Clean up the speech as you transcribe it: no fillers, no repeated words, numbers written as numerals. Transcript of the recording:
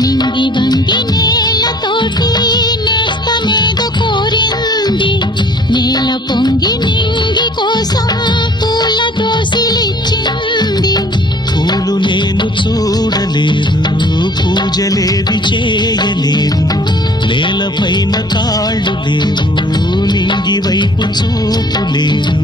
నింగి వంగి నేలతోటి నేస్తమేదో కోరింది, నేల పొంగి నింగి కోసం పూల దోసిలిచ్చింది. పూలు నేను చూడలేదు, పూజలేవి చేయలేదు, నేలపైన కాళ్ళు లేవు, నింగి వైపు చూపు లేదు.